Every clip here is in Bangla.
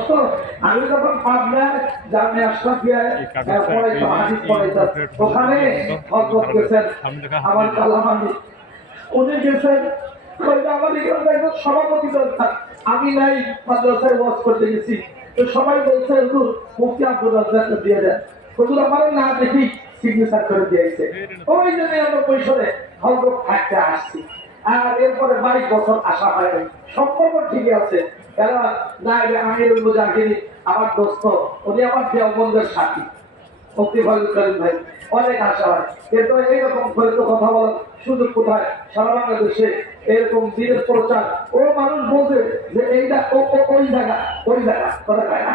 কষ্ট। আমি যখন পাবনার জামে আশরাফিয়ায় পড়াইতো, হাদিস পড়াইতো, ওখানে হযরত গেছেন আমার কালামানি, উনি গেছেন আমার এখানে একজন সভাপতি দরকার, আমি নাই মাদ্রাসায় ওয়াজ করতে গেছি, তো সবাই বলছে হুজুর মুফতি আব্দুর রাজ্জাককে দিয়ে দেন। হুজুর আমার না দেখি সিগনেচার করে দিয়েছে, ওই জন্য আমরা পয়সরে হযরত থাকতে আসছি। আর এরপরে 22 বছর আসা হয় নাই, সম্পর্ক ঠিকই আছে। এরা নাইলে আমিরুল মুজাহিদিন আমার দোস্ত, উনি আমার দেওবন্দের সাথী মুফতি ফজলুল করিম ভাই, অনেক আশা হয়। কিন্তু এইরকম করে তো কথা বলার সুযোগ কোথায়? সারা বাংলাদেশে এরকম দিনের প্রচার, ও মানুষ বোঝে যে এইটা ওই জায়গা কথা কয় না,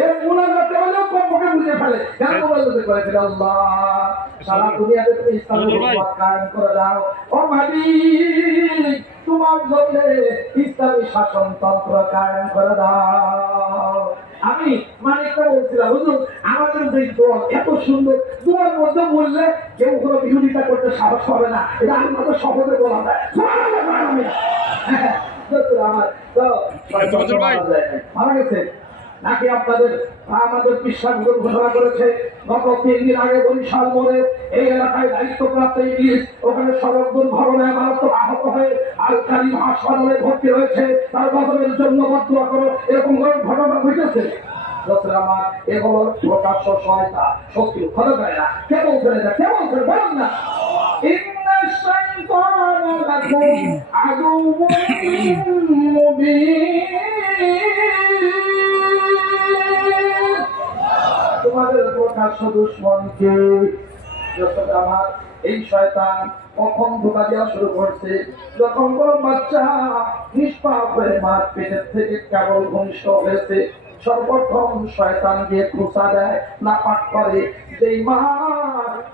এর মুনাজাতে হলেও কমপক্ষে বুঝে ফেলে, কেন মুনাজাতে করে ফেলে আল্লাহ সারা দুনিয়াতে তুমি ইসলামের হুকুমত কায়েম করে দাও। ও মালিক তোমার জন্য ইসলামী শাসনতন্ত্র কায়েম করে দাও। আমি মালিককে বলছিলাম হুজুর আমাদের যে দোয়া এত সুন্দর, দোয়ার মধ্যে বললে কেউ কোনো বিরোধিতা করতে সাহস হবে না, এটা আমি কত সহজে বলা যায়। মারা গেছে নাকি আপনাদের আমাদের বিশ্বাস ঘোষণা করেছে গত 3 দিন আগে বরিশাল মোড়ে এই এলাকায় দায়িত্বপ্রাপ্ত ইংলিশ ওখানে সড়ক দুর্ঘটনায় মারাত্মক আহত হয়ে আল কারিম হাসপাতালে ভর্তি হয়েছে, তার বদলের জন্য বদুয়া করো, এরকম ঘটনা ঘটেছে। আমার এগুলো প্রকাশ্য সহায়তা শত্রু কথা যায় না, কে বলছে না, কে বলছে বলেন না। তোমাদের প্রকাশ্য দুশ্মনকে আমার এই শয়তান কখন ধোকা দেওয়া শুরু করছে, যখন কোন বাচ্চা নিষ্পাপ হয়ে মার পেটের থেকে কেবল ভূমিষ্ঠ হয়েছে, সর্বপ্রথম শয়তান দিয়ে খোঁচা দেয়, নাপাক করে। যেই মা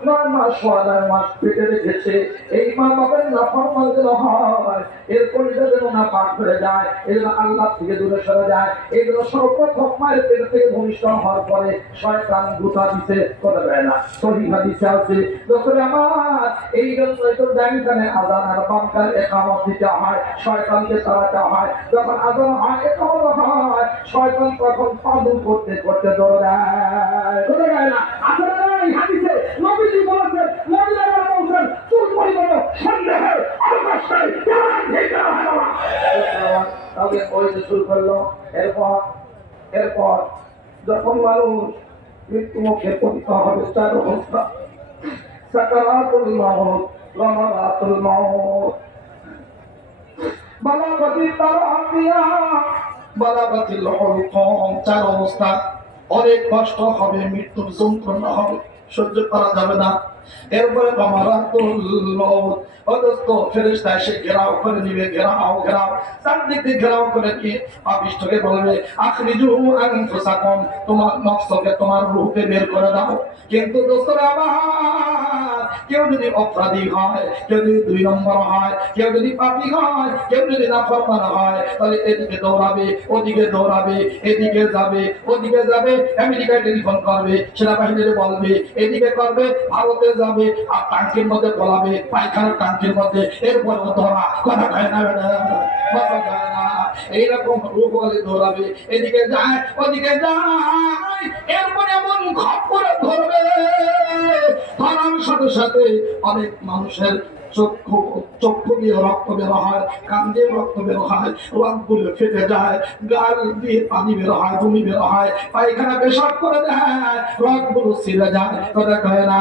9 মাস 9 মাস পেটে রেখেছে, এই মা বাবার নাফরমান যেন হয়, এর পরিচয় যেন নাপাক হয়ে যায়, এজন্য আল্লাহ থেকে দূরে সরে যায়। এগুলো সর্বপ্রথম মায়ের পেট থেকে ভূমিষ্ঠ হওয়ার পরে শয়তান গুতা দিতে কথা দেয় না, সহিহ হাদিসে আছে। লোকের আমার এই জন্যই তো ডাইনকানে আযান আর বামকানে ইকামত দিতে হয়, শয়তানকে তাড়াতে হয়। যখন আযান হয় ইকামত হয়, শয়তান তখন পাদু করতে করতে দৌড় দেয়, দৌড়ে যায় না। আসলে এই হাদিসে নবীজি বলেছেন, নবীরা বলেছেন চুল পরিমাণ সন্দেহের অবকাশ নেই, কেমন ঠিক না তাহলে ওই যে শুরু করলো। এরপর যখন মানুষ মৃত্যু মুখে পতিত হবে, 4 অবস্থা, সাকারাতুল মাউত, লামারাতুল মাউত, বালাগাতিল তারাকিয়া, বালাগাতিল হুলকুম, 4 অবস্থা। অনেক কষ্ট হবে, মৃত্যুর যন্ত্রণা হবে, সহ্য করা যাবে না। এরপরে লামারাতুল মাউত, অদস্ত ফেরেশতা এসে ঘেরাও করে নিবে, ঘেরাও চারদিকে ঘেরাও করে নিয়ে পাপিষ্ঠকে বলবে আখরিজু আনফুসাকুম, তোমার নফসকে তোমার রূহকে বের করে দাও। কিন্তু দোস্তরা আমার, কেউ যদি অপরাধী হয়, কেউ যদি 2 নম্বর হয়, কেউ যদি পাপী হয়, কেউ যদি নাফরমান হয়, তাহলে এদিকে দৌড়াবে, ওদিকে দৌড়াবে, এদিকে যাবে, ওদিকে যাবে, আমেরিকায় টেলিফোন করবে, সেনাবাহিনীরে বলবে, এদিকে করবে, ভারতে যাবে, আর টাঙ্কির মধ্যে বলাবে, পায়খানার টাঙ্কির মধ্যে, এরপরে ধরা কথা কয় না, কথা কয় না, এইরকম রূপ বলে দৌড়াবে, এদিকে যায়, ওদিকে যায়, এরপরে এমন খপ্পরে ধরবে, ধরার সাথে সাথে অনেক মানুষের চক্ষু দিয়ে রক্ত বের হয়, কান দিয়ে রক্ত বের হয়, রক্তগুলো ফেটে যায়, গাল দিয়ে পানি বের হয়, বমি বের হয়, পায়খানা পেশাব করে দেয়, রক্তগুলো ছিঁড়ে যায়, কথা কয় না।